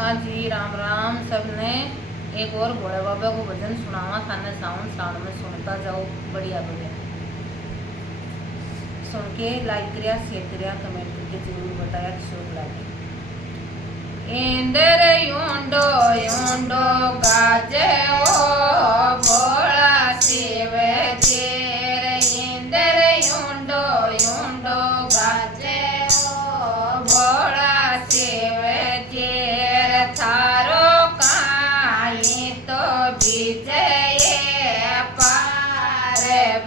हाँ जी, राम राम सबने। एक और भोले बाबा को भजन सुनावा थाने सावन सावन में सुनता जाओ। बढ़िया बढ़िया सुन के लाइक करिया, शेयर करिया, कमेंट करके जरूर बताया कि शौक लागे। इंदर यूंडो यूंडो गाजे ओ भोला शिव तेर। इंदर यूंडो यूंडो गाजे ओ भोला शिव तेर। थारो काई तो विजय पार्वती।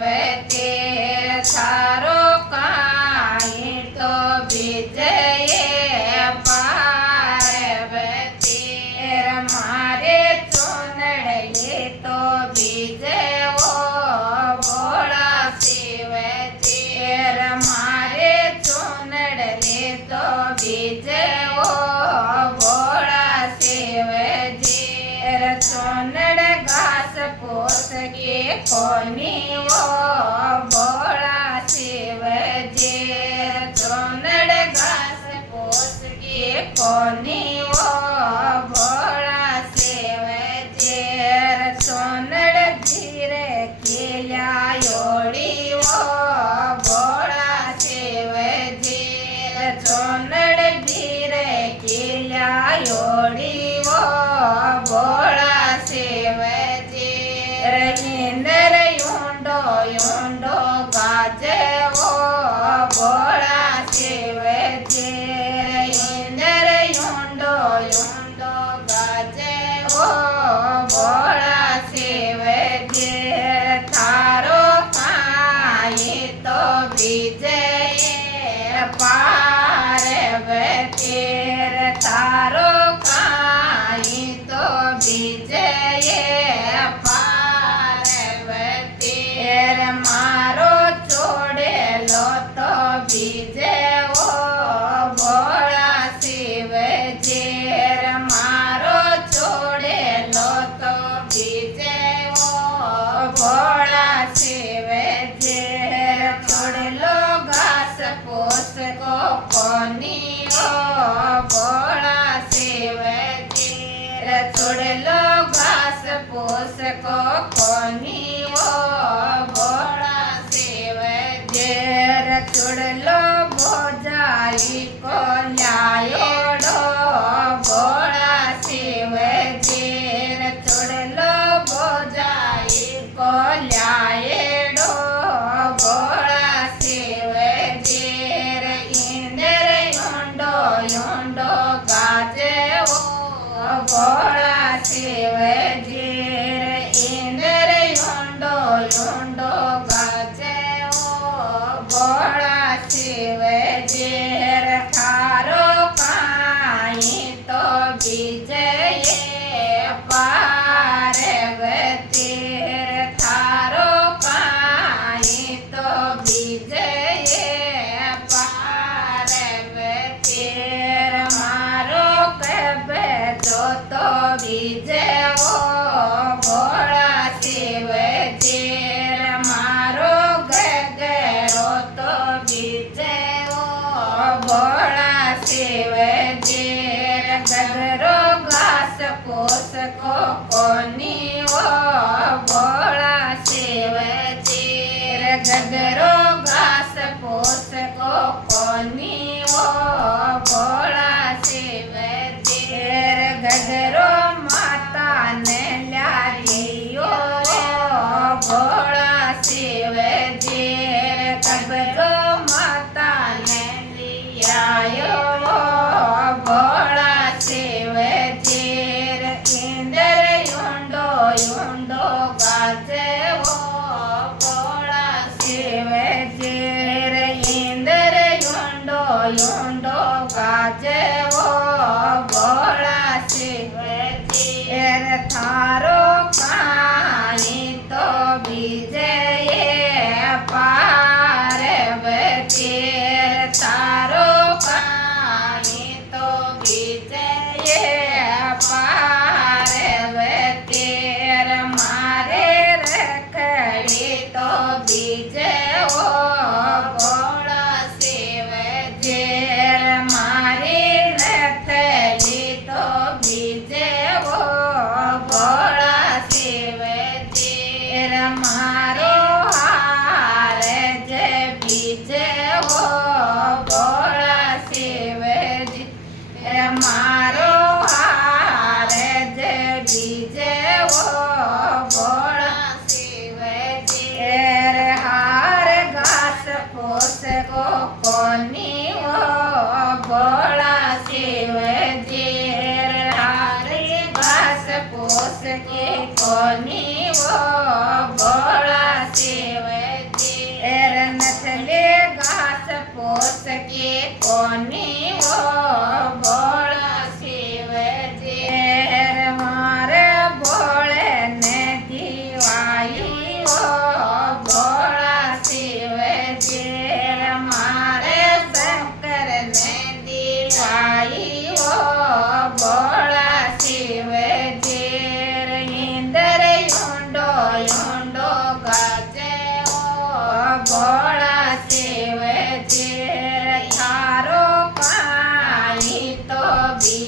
थारो काई तो विजय पार्वती। मारे चुनड़े तो विजय ओ भोला शिव तेर। मारे चुनड़े तो विजय ओ भोला शिव तेर। चुनड़ घास पोस के खोनी ओ भोला शिव तेर। चुनड़ घास पोस के खोनी ओ भोला शिव तेर। चुनड़ धीरे खिल्या योड़ी ओ भोला शिव तेर। चुनड़ धीरे खिल्या योड़ी ओ भोला शिव तेर। इंदर यूंडो यूंडो गाजे ओ भोला शिव तेर। इंदर यूंडो यूंडो गाजे ओ भोला शिव तेर। थारो काई तो विजय पार्वती। थारो काई तो विजय पार्वती। मारो छोड़े लो तो विजय ओ भोला शिव तेर। मारो छोड़े लो तो विजय ओ भोला शिव तेर। छोड़ लो घास पोस को कोनी ओ भोला शिव तेर। छोड़ लो घास पोस को कोनी ओ भोला शिव तेर। छोड़ लो भोजाई को ल्यायोड़ो भोला शिव तेर। छोड़ लो भोजाई को ल्यायोड़ो भोला शिव तेर। इंदर यूंडो यूंडो गाजे ओ भोला शिव तेर। इंदर यूंडो यूंडो गाजे ओ भोला शिव तेर। थारो काई तो विजय पार्वती। थारो काई तो विजय पार्वती। मारो कबे जो तो विजय ओ भोला शिव तेर। मारो गगरो तो विजय ओ भोला शिव तेर। गगरो घास पोस को कोनी ओ भोला शिव तेर। गगरो घास पोस को कोनी ओ भोला शिव तेर। गगरो माता ने ल्यालियो भोला शिव तेर। गगरो माता ने लियायो भोला शिव तेर। इंदर यूंडो यूंडो गाजे ओ भोला शिव तेर। इंदर यूंडो यूंडो गाजे ओ भोला शिव तेर। थारो काई तो विजय पार्वती। थारो काई तो विजय पार्वती। मारे रखड़ी तो विजय ओ भोला शिव तेर। मारे रखड़ी तो मारो हार जे बीजे वो भोला शिव जी रे हार घास फूस को कोनी वो भोला शिव जी रे हार घास फूस के कोनी वो भोला शिव जी रे नथले घास फूस के कोनी वो भोला शिव जी रे मारे भोले ने दीवाई वो भोला शिव जी रे मारे शंकर ने दीवाई वो भोला शिव जी रे इंद्र युंडो युंडो गजे वो भोला शिव जी रे थारो काई तो भी